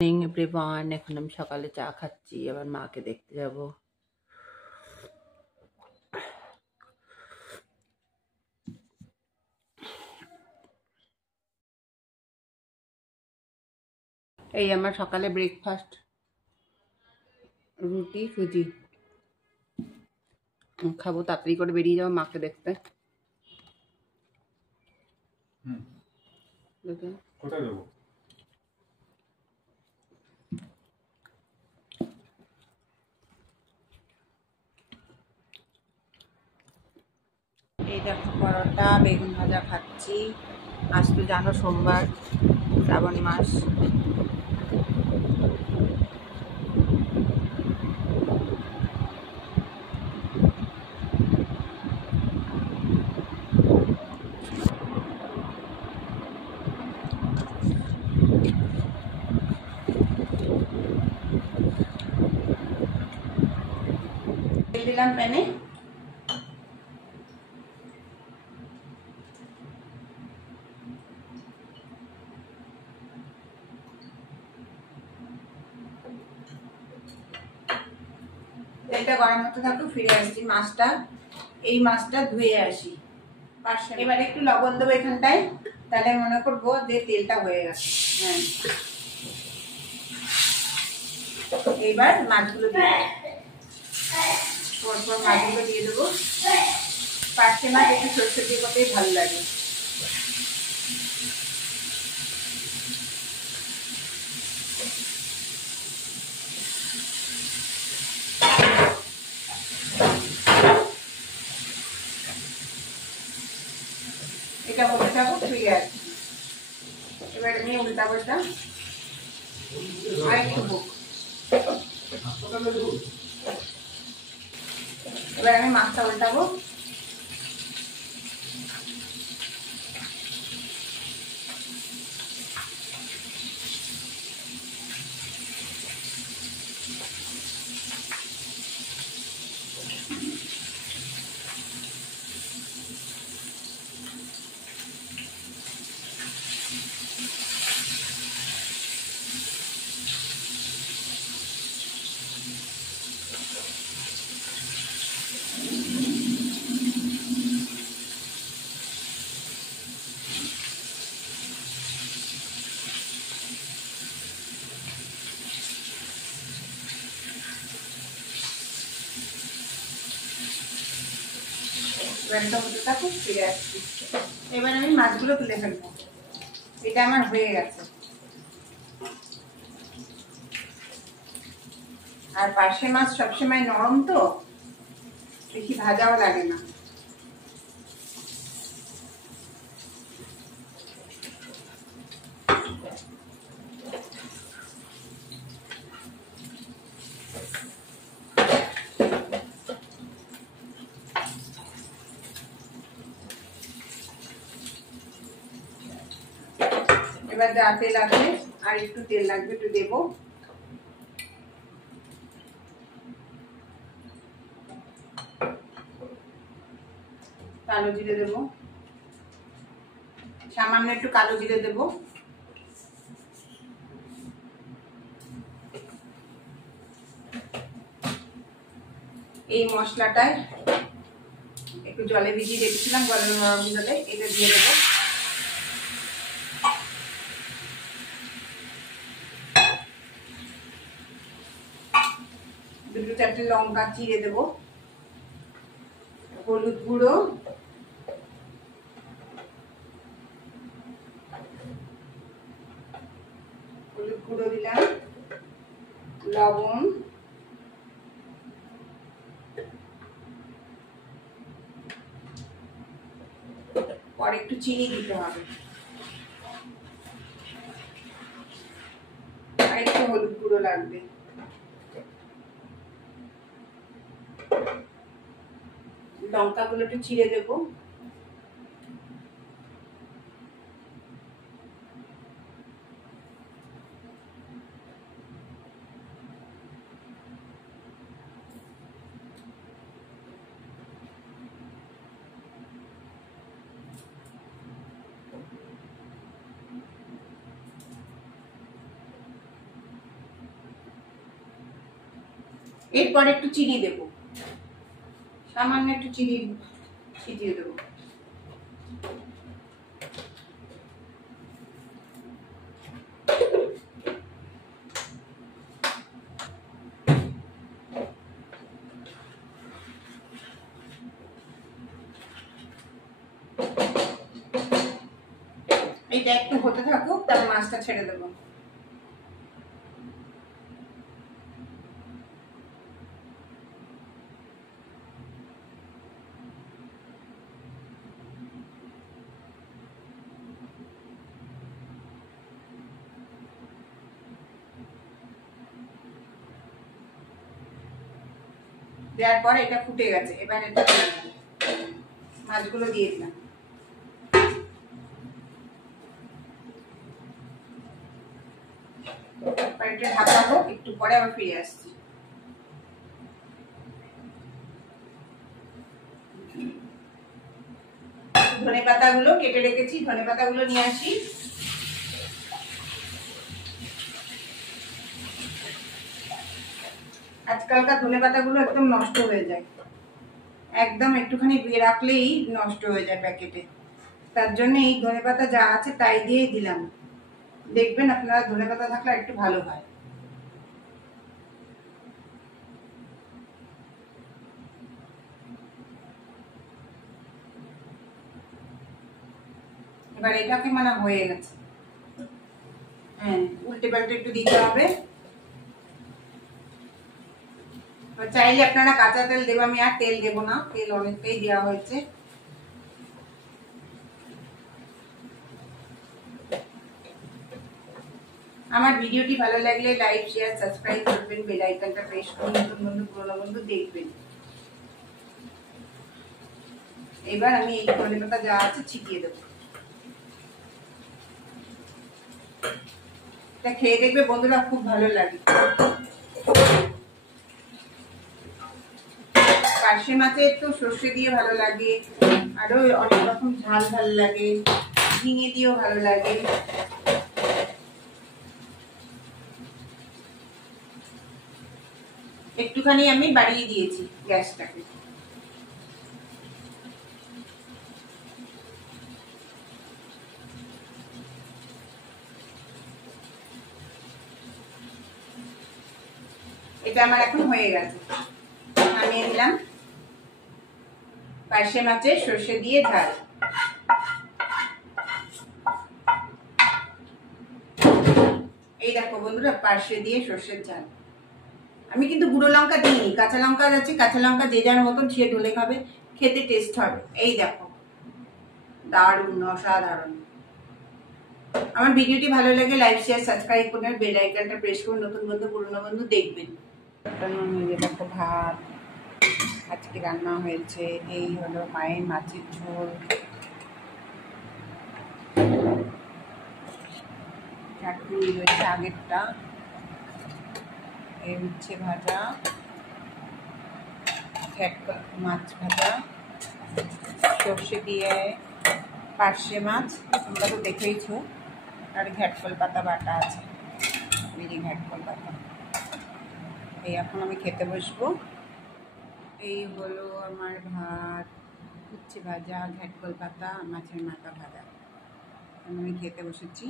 Morning everyone. এখন আমি সকালে চা খাচ্ছি, আবার মাকে দেখতে যাব। এই আমার সকালে ব্রেকফাস্ট, রুটি সুজি খাবো, তাড়াতাড়ি করে বেরিয়ে যাবো মাকে দেখতে। কোথায় যাবো? এই দেখো পরোটা বেগুন ভাজা খাচ্ছি। আজ তো জানো সোমবার, শ্রাবণ মাস। তেল দিলাম প্যানে। তেলটা গরম হতে থাকুক, ফিরে আসছি। এই মাছটা ধুয়ে আসি। এবার একটু লবণ দেবো এখানটায়, তাহলে মনে করবো যে তেলটা হয়ে গেছে। হ্যাঁ, এইবার মাছগুলো দিয়ে পরপর মাছগুলো দিয়ে দেবো। পার্শে মাছ একটু সরষে দিয়ে করতেই ভালো লাগে। এটা হতে থাকুক, ফিরে আসছি। এবার আমি উল্টা পাল্টা আর একটু হোক। এবার আমি মাছটা উল্টাবো। এবারটা হতে থাকুক, ফিরে আসছি। এবার আমি মাছগুলো তুলে ফেলবো। এটা আমার হয়ে গেছে। আর পার্শে মাছ সবসময় নরম, তো বেশি ভাজাও লাগে না। এবার যা তেল আছে, আর একটু তেল লাগবে, একটু দেবো। কালো জিরে দেবো, সামান্য একটু কালো জিরে দেবো। এই মশলাটায় একটু জলে ভিজিয়ে রেখেছিলাম, গরম গরম জলে, এটা দিয়ে দেবো। দুটো চারটে লঙ্কা চিড়ে দেবো। হলুদ গুঁড়ো, দিলাম, লবণ, পরে একটু চিনি দিতে হবে, আর একটু হলুদ গুঁড়ো লাগবে। লঙ্কাগুলো একটু চিড়ে দেবো। এরপর একটু চিনি দেব, সামান্য একটু চিনি ছিটিয়ে দেবো। এটা একটু হতে থাকুক, তারপর মাছটা ছেড়ে দেবো। দেওয়ার পরে এটা ফুটে গেছে, এবার এটা মাছগুলো দিয়ে দিলাম। এটা ঢাকা হোক, একটু পরে আবার ফিরে আসছি। ধনে পাতাগুলো কেটে রেখেছি, ধনে পাতাগুলো নিয়ে আসি। আজকালকার ধনে পাতাগুলো একদম নষ্ট হয়ে যায়, একদম একটুখানি রাখলেই নষ্ট হয়ে যায় প্যাকেটে। তার জন্য এই ধনে পাতা যা আছে তাই দিয়েই দিলাম। দেখবেন আপনারা ধনে পাতা থাকলে একটু ভালো হয়। এবার এটাকে মানে হয়ে গেছে, হ্যাঁ উল্টে পাল্টে একটু দিতে হবে। চাইলে আপনারা কাঁচা তেল দেবো, আমি আর তেল দেবো না, তেল অনেকটাই দেওয়া হয়েছে। আমার ভিডিওটি ভালো লাগলে লাইক শেয়ার সাবস্ক্রাইব করবেন, বেল আইকনটা প্রেস করে নতুন বন্ধু পুরনো বন্ধু দেখবেন। এবার আমি এই ধনে পাতা যা আছে ছিটিয়ে দেবো। এটা খেয়ে দেখবে বন্ধুরা, খুব ভালো লাগে। পার্শে মাছের তো সর্ষে দিয়ে ভালো লাগে, আরো অনেক রকম ঝাল ভালো লাগে, ঝিঙে দিয়েও ভালো লাগে। একটুখানি আমি বাড়িয়ে দিয়েছি গ্যাসটাকে। এটা আমার এখন হয়ে গেছে, নামিয়ে দিলাম। পার্শে মাছের সর্ষে দিয়ে ঝাল। এই দেখো বন্ধুরা, পার্শে দিয়ে সর্ষের ঝাল। আমি কিন্তু গুঁড়ো লঙ্কা দিইনি, কাঁচা লঙ্কা আছে, কাঁচা লঙ্কা যে যার মতন সে ঢলে খাবে, খেতে টেস্ট হবে। এই দেখো, দারুণ, অসাধারণ। আমার ভিডিওটি ভালো লাগে লাইক শেয়ার সাবস্ক্রাইব করবেন, বেল আইকনটা প্রেস করুন, নতুন বন্ধু পুরনো বন্ধু দেখবেন। দেখো ভাত আজকে রান্না হয়েছে, এই হলো মায়ের মাছের ঝোল, চাটনি রয়েছে আগেরটা, এই উচ্ছে ভাজা, মাছ ভাজা, সর্ষে দিয়ে পার্শে মাছ তোমরা তো দেখেইছো, আর ঘ্যাটকল পাতা বাটা আছে, এই যে ঘ্যাটকল পাতা। এই এখন আমি খেতে বসবো। এই হলো আমার ভাত, উচ্ছে ভাজা, ঘ্যাটকল পাতা, মাছের মাথা ভাজা। আমি খেতে বসেছি।